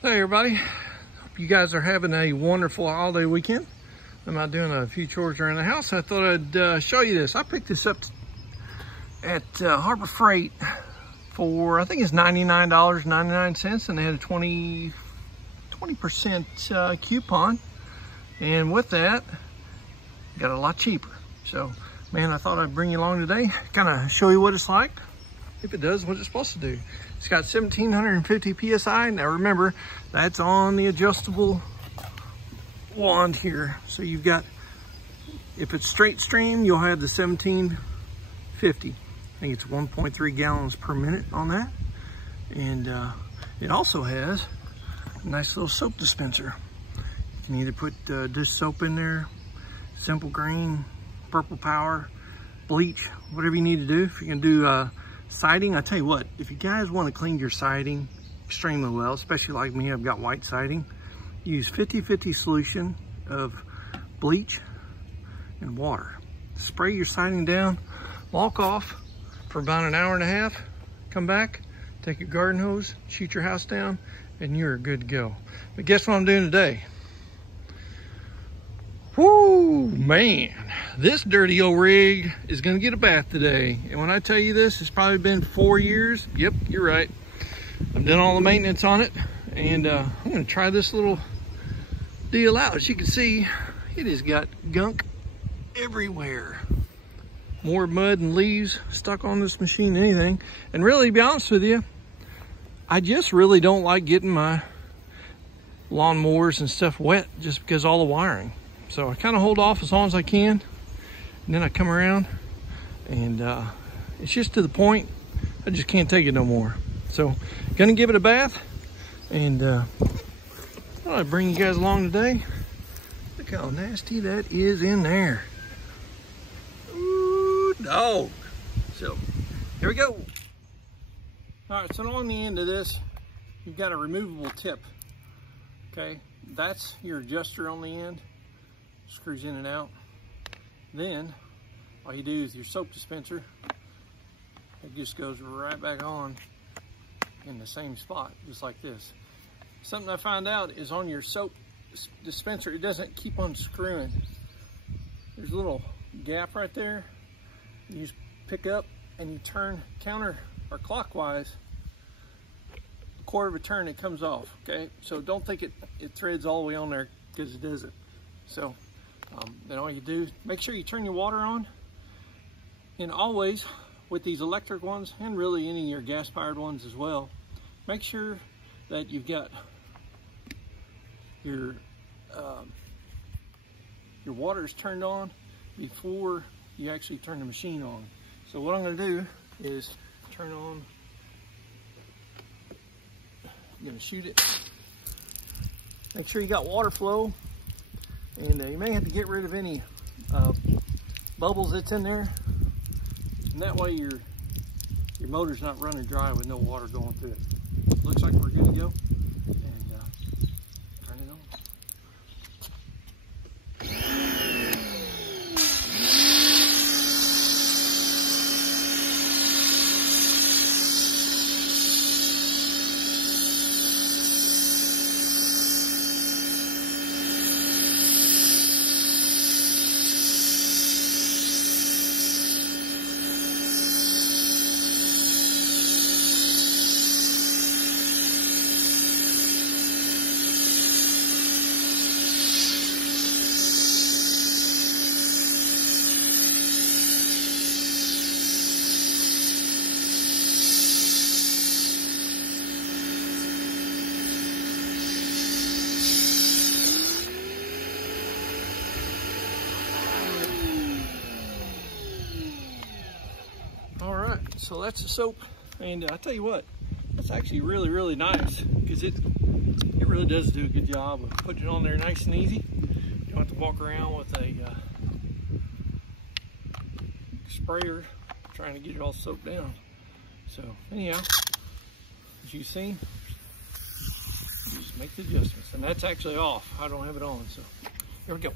Hey everybody, hope you guys are having a wonderful holiday weekend. I'm out doing a few chores around the house. I thought I'd show you this. I picked this up at Harbor Freight for, I think it's $99.99, and they had a 20% coupon. And with that, got it a lot cheaper. So, man, I thought I'd bring you along today, kind of show you what it's like, if it does what it's supposed to do. It's got 1,750 PSI. Now remember, that's on the adjustable wand here. So you've got, if it's straight stream, you'll have the 1,750. I think it's 1.3 gallons per minute on that. And it also has a nice little soap dispenser. You can either put dish soap in there, simple green, purple power, bleach, whatever you need to do. If you can do siding, I tell you what, if you guys want to clean your siding extremely well, especially like me, I've got white siding, use 50-50 solution of bleach and water. Spray your siding down, walk off for about an hour and a half, come back, take your garden hose, shoot your house down, and you're good to go. But guess what I'm doing today? Whoo, man, this dirty old rig is gonna get a bath today. And when I tell you this, it's probably been 4 years. Yep, you're right. I've done all the maintenance on it, and I'm gonna try this little deal out. As you can see, it has got gunk everywhere. More mud and leaves stuck on this machine than anything. And really, to be honest with you, I just really don't like getting my lawnmowers and stuff wet just because of all the wiring. So I kind of hold off as long as I can, and then I come around, and it's just to the point I just can't take it no more. So gonna give it a bath, and I thought I'd bring you guys along today. Look how nasty that is in there. Ooh, dog. So here we go. All right, so on the end of this, you've got a removable tip. Okay, that's your adjuster on the end. Screws in and out. Then all you do is your soap dispenser, it just goes right back on in the same spot, just like this. Something I found out is on your soap dispenser, it doesn't keep on screwing. There's a little gap right there. You just pick up and you turn counter or clockwise, a quarter of a turn, it comes off. Okay, so don't think it threads all the way on there, because it doesn't. So then all you do, make sure you turn your water on. And always, with these electric ones, and really any of your gas-powered ones as well, make sure that you've got your water is turned on before you actually turn the machine on. So what I'm going to do is turn on, I'm going to shoot it. Make sure you got water flow. And you may have to get rid of any bubbles that's in there, and that way your motor's not running dry with no water going through it. Looks like we're good to go, and turn it on. So that's the soap, and I tell you what, that's actually really, really nice, because it really does do a good job of putting it on there nice and easy. You don't have to walk around with a sprayer trying to get it all soaked down. So anyhow, as you've seen, just make the adjustments, and that's actually off. I don't have it on, so here we go.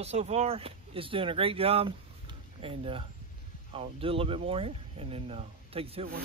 Well, so far it's doing a great job, and I'll do a little bit more here and then take you to it once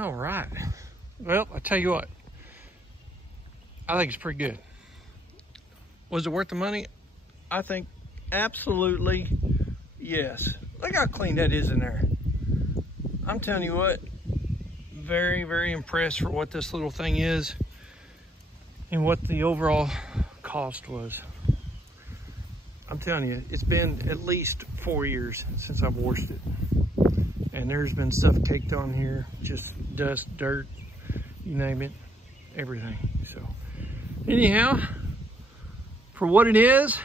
All right. Well, I tell you what, I think it's pretty good. Was it worth the money? I think absolutely yes. Look how clean that is in there. I'm telling you what, very, very impressed for what this little thing is and what the overall cost was. I'm telling you, it's been at least 4 years since I've washed it. And there's been stuff caked on here, just dust, dirt, you name it, everything. So anyhow, for what it is,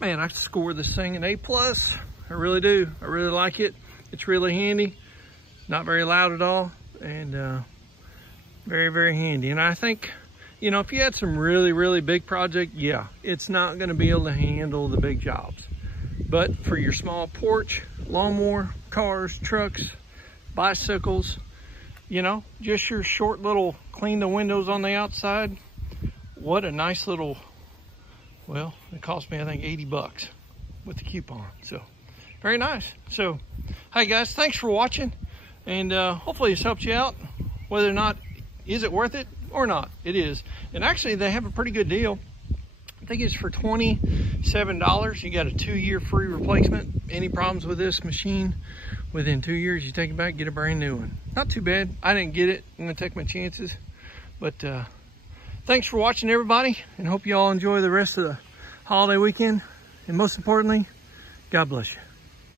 man, I score this thing an A+. I really do. I really like it. It's really handy, not very loud at all, and very, very handy. And I think, you know, if you had some really, really big project, yeah, it's not gonna be able to handle the big jobs. But for your small porch, lawnmower, cars, trucks, bicycles, you know, just your short little clean the windows on the outside, what a nice little, well, it cost me, I think, 80 bucks with the coupon. So very nice. So, hey guys, thanks for watching. And hopefully this helped you out. Whether or not, is it worth it or not? It is. And actually they have a pretty good deal. I think it's for $27. You got a 2-year free replacement. Any problems with this machine, within 2 years, you take it back, get a brand new one. Not too bad. I didn't get it. I'm gonna take my chances. But thanks for watching, everybody, and hope you all enjoy the rest of the holiday weekend. And most importantly, God bless you.